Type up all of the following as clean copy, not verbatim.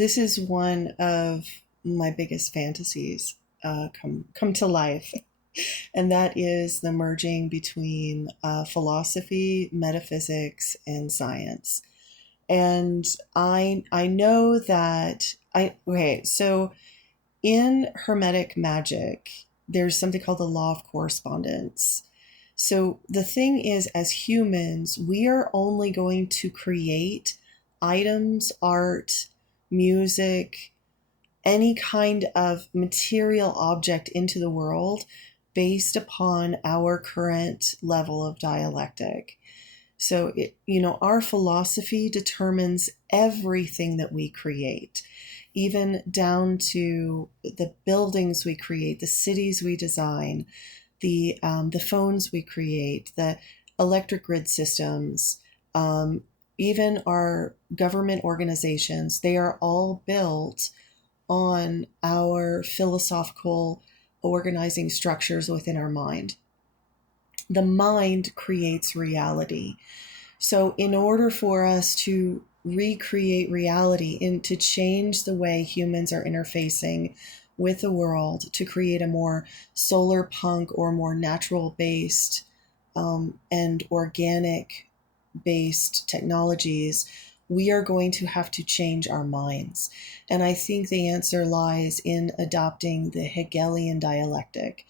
This is one of my biggest fantasies come to life, and that is the merging between philosophy, metaphysics, and science. And I know that I okay. So in Hermetic magic, there's something called the law of correspondence. So the thing is, as humans, we are only going to create items, art, music, any kind of material object into the world based upon our current level of dialectic. So our philosophy determines everything that we create, even down to the buildings we create, the cities we design, the phones we create, the electric grid systems, even our government organizations. They are all built on our philosophical organizing structures within our mind. The mind creates reality. So, in order for us to recreate reality and to change the way humans are interfacing with the world, to create a more solar punk or more natural based and organic based technologies, we are going to have to change our minds. And I think the answer lies in adopting the Hegelian dialectic.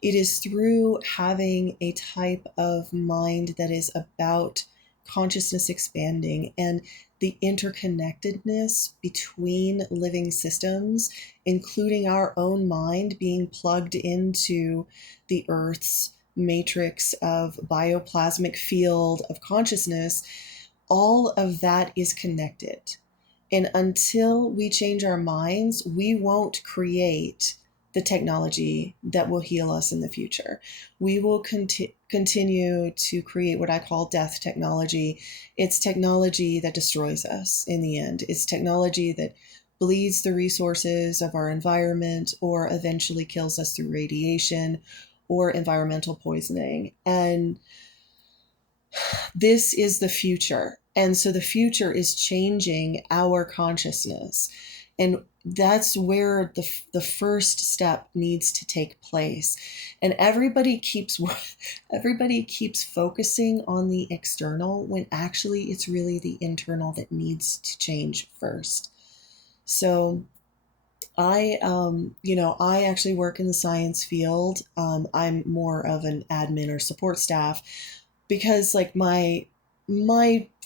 It is through having a type of mind that is about consciousness expanding and the interconnectedness between living systems, including our own mind being plugged into the Earth's matrix of bioplasmic field of consciousness. All of that is connected. And until we change our minds, we won't create the technology that will heal us in the future. We will continue to create what I call death technology. It's technology that destroys us in the end. It's technology that bleeds the resources of our environment or eventually kills us through radiation or environmental poisoning. And this is the future. And so the future is changing our consciousness. And that's where the first step needs to take place. And everybody keeps focusing on the external when actually it's really the internal that needs to change first. So I actually work in the science field. I'm more of an admin or support staff because like my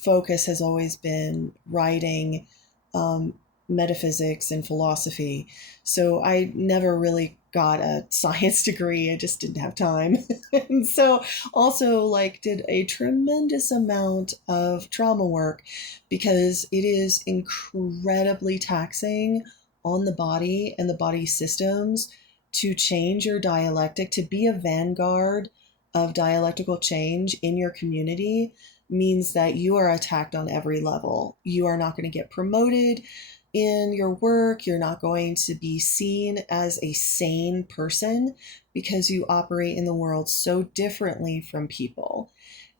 focus has always been writing, um, metaphysics and philosophy. So I never really got a science degree. I just didn't have time. And so also like did a tremendous amount of trauma work because it is incredibly taxing on the body and the body systems to change your dialectic, to be a vanguard of dialectical change in your community means that you are attacked on every level. You are not going to get promoted in your work. You're not going to be seen as a sane person because you operate in the world so differently from people.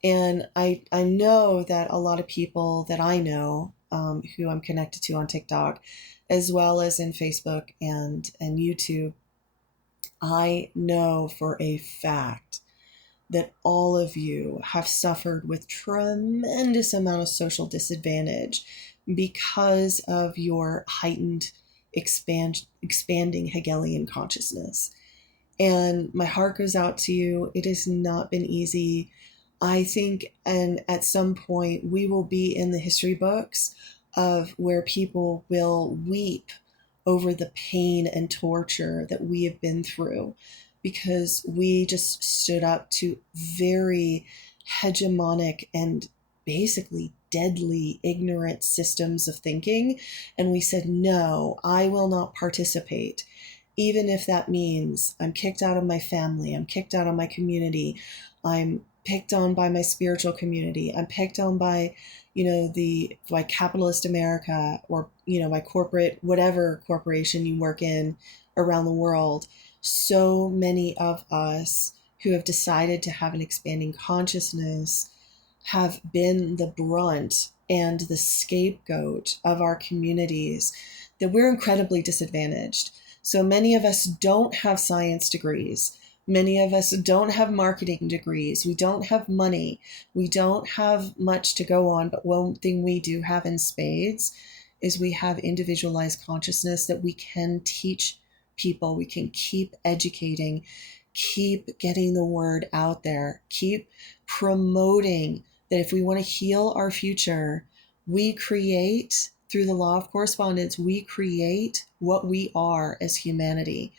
And I know that a lot of people that I know who I'm connected to on TikTok, as well as in Facebook and YouTube, I know for a fact that all of you have suffered with tremendous amount of social disadvantage because of your heightened expanding Hegelian consciousness. And my heart goes out to you. It has not been easy. I think, and at some point, we will be in the history books of where people will weep over the pain and torture that we have been through because we just stood up to very hegemonic and basically deadly ignorant systems of thinking. And we said, no, I will not participate, even if that means I'm kicked out of my family, I'm kicked out of my community, I'm picked on by my spiritual community, I'm picked on by, the by capitalist America or, by corporate, whatever corporation you work in around the world. So many of us who have decided to have an expanding consciousness have been the brunt and the scapegoat of our communities that we're incredibly disadvantaged. So many of us don't have science degrees. Many of us don't have marketing degrees. We don't have money. We don't have much to go on. But one thing we do have in spades is we have individualized consciousness that we can teach people. We can keep educating, keep getting the word out there, keep promoting that if we want to heal our future, we create through the law of correspondence, we create what we are as humanity.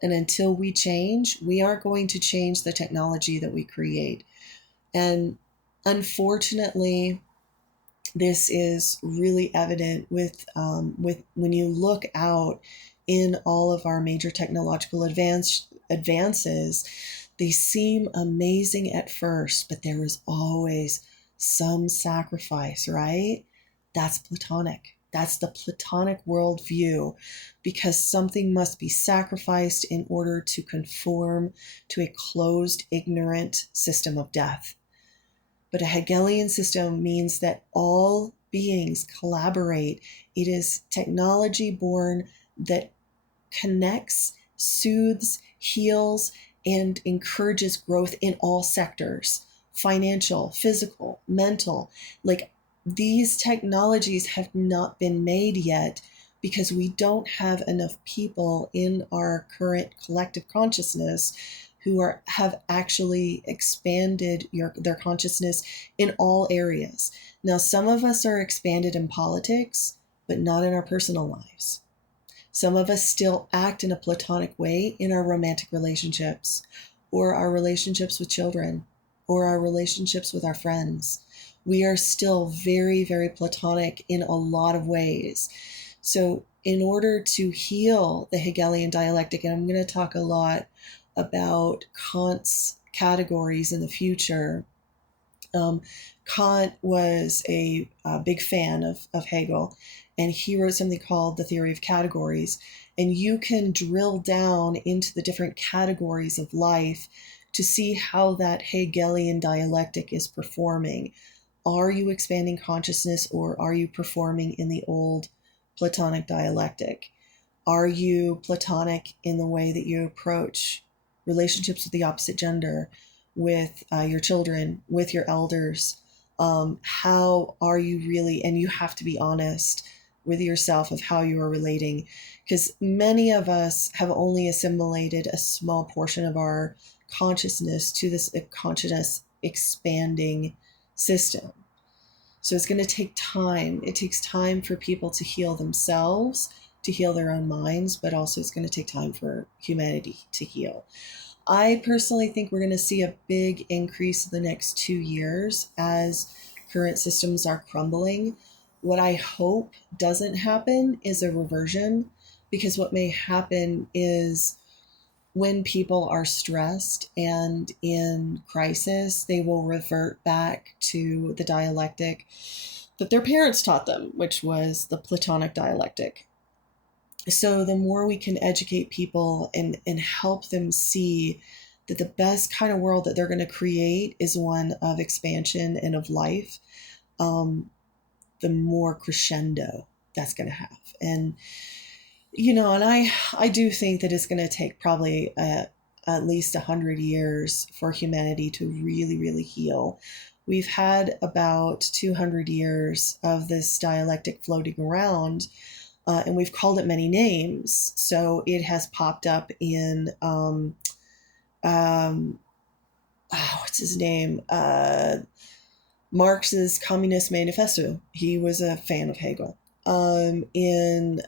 And until we change, we aren't going to change the technology that we create. And unfortunately, this is really evident with when you look out in all of our major technological advances. They seem amazing at first, but there is always some sacrifice, right? That's Platonic. That's the Platonic worldview, because something must be sacrificed in order to conform to a closed, ignorant system of death. But a Hegelian system means that all beings collaborate. It is technology born that connects, soothes, heals, and encourages growth in all sectors: financial, physical, mental. Like, these technologies have not been made yet because we don't have enough people in our current collective consciousness who have actually expanded their consciousness in all areas. Now, some of us are expanded in politics, but not in our personal lives. Some of us still act in a Platonic way in our romantic relationships, or our relationships with children, or our relationships with our friends. We are still very, very Platonic in a lot of ways. So in order to heal the Hegelian dialectic, and I'm going to talk a lot about Kant's categories in the future. Kant was a big fan of Hegel, and he wrote something called the theory of categories. And you can drill down into the different categories of life to see how that Hegelian dialectic is performing. Are you expanding consciousness, or are you performing in the old Platonic dialectic? Are you Platonic in the way that you approach relationships with the opposite gender, with your children, with your elders? How are you really, and you have to be honest with yourself of how you are relating, because many of us have only assimilated a small portion of our consciousness to this consciousness expanding system. So it's going to take time. It takes time for people to heal themselves, to heal their own minds, but also it's going to take time for humanity to heal. I personally think we're going to see a big increase in the next 2 years as current systems are crumbling. What I hope doesn't happen is a reversion, because what may happen is when people are stressed and in crisis, they will revert back to the dialectic that their parents taught them, which was the Platonic dialectic. So the more we can educate people and help them see that the best kind of world that they're going to create is one of expansion and of life, the more crescendo that's going to have. And and I do think that it's going to take probably at least 100 years for humanity to really, really heal. We've had about 200 years of this dialectic floating around, and we've called it many names. So it has popped up in, what's his name? Marx's Communist Manifesto. He was a fan of Hegel. In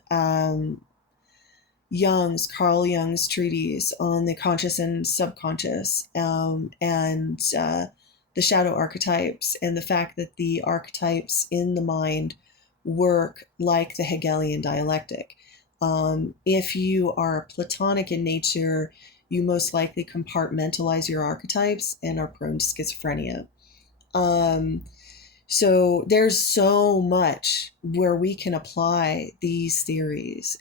Carl Jung's treatise on the conscious and subconscious, and the shadow archetypes, and the fact that the archetypes in the mind work like the Hegelian dialectic. If you are Platonic in nature, you most likely compartmentalize your archetypes and are prone to schizophrenia. So there's so much where we can apply these theories,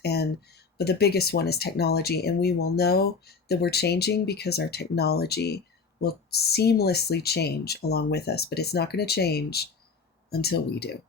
but the biggest one is technology, and we will know that we're changing because our technology will seamlessly change along with us, but it's not going to change until we do.